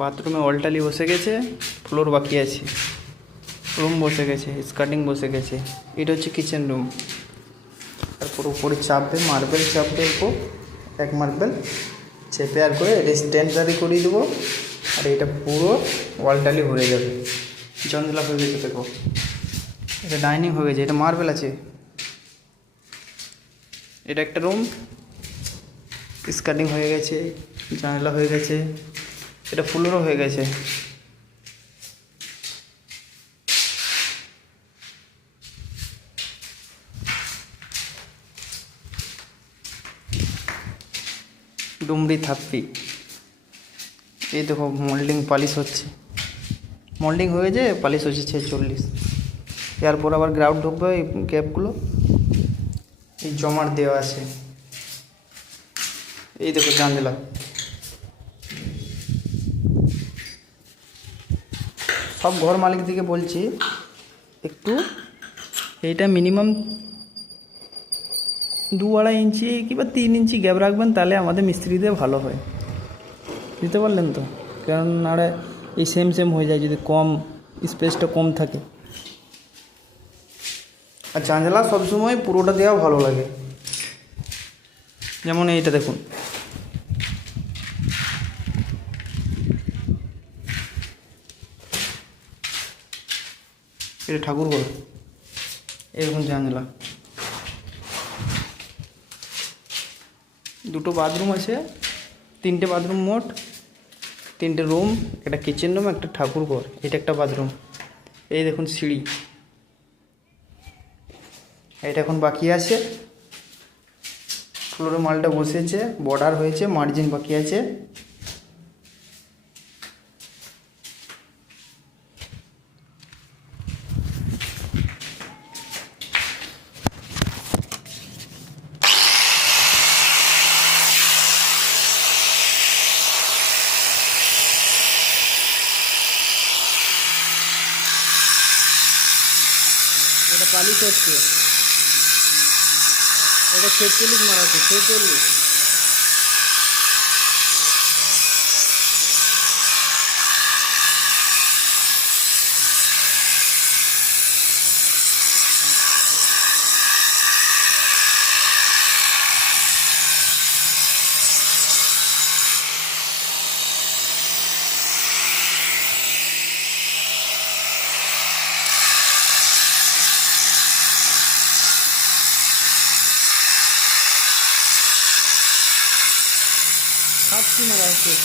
বাথরুমে অলটালি বসে গেছে, ফ্লোর বাকি আছে, রুম বসে গেছে, স্কার্টিং বসে গেছে। এটা হচ্ছে কিচেন রুম। তারপর উপরে চাপবে, মার্বেল চাপবে, উপর এক মার্বেল চেপে আর করে এটা স্ট্যান্ডারি করিয়ে দেবো। আর এটা পুরো ওয়ালটালি ভরে যাবে। জানলা হয়ে গেছে দেখো, এটা ডাইনিং হয়ে গেছে, এটা মার্বেল আছে। এটা একটা রুম, স্কার্টিং হয়ে গেছে, জানলা হয়ে গেছে, এটা ফ্লোরও হয়ে গেছে। ডুমরি থাপ্পি। এই দেখো মোল্ডিং পালিশ হচ্ছে, মোল্ডিং হয়ে গেছে, পালিশ হচ্ছে 46। এরপর আবার গ্রাউন্ড ঢুকবে, এই গ্যাপগুলো এই জমাট দেওয়া আছে। এই দেখো জানলা, সব ঘর মালিক দিকে বলছি একটু এইটা মিনিমাম 2-2.5 ইঞ্চি কিংবা 3 ইঞ্চি গ্যাপ রাখবেন, তাহলে আমাদের মিস্ত্রিদের ভালো হয়। বুঝতে পারলেন তো? কারণ আরে এই সেম সেম হয়ে যায় যদি কম স্পেসটা কম থাকে। আর জানলা সবসময় পুরোটা দেওয়া ভালো লাগে। যেমন এইটা দেখুন, এটা ঠাকুর ঘর, এরকম জানলা। দুটো বাথরুম আছে, 3টে বাথরুম মোট, 3টে রুম, একটা কিচেন রুম, একটা ঠাকুর ঘর, এটা একটা বাথরুম। এই দেখুন সিঁড়ি, এটা এখন বাকি আছে। ফ্লোরে মালটা বসেছে, বর্ডার হয়েছে, মার্জিন বাকি আছে। এটা পালিশ হচ্ছে, এটা 46 মারা আছে, 46।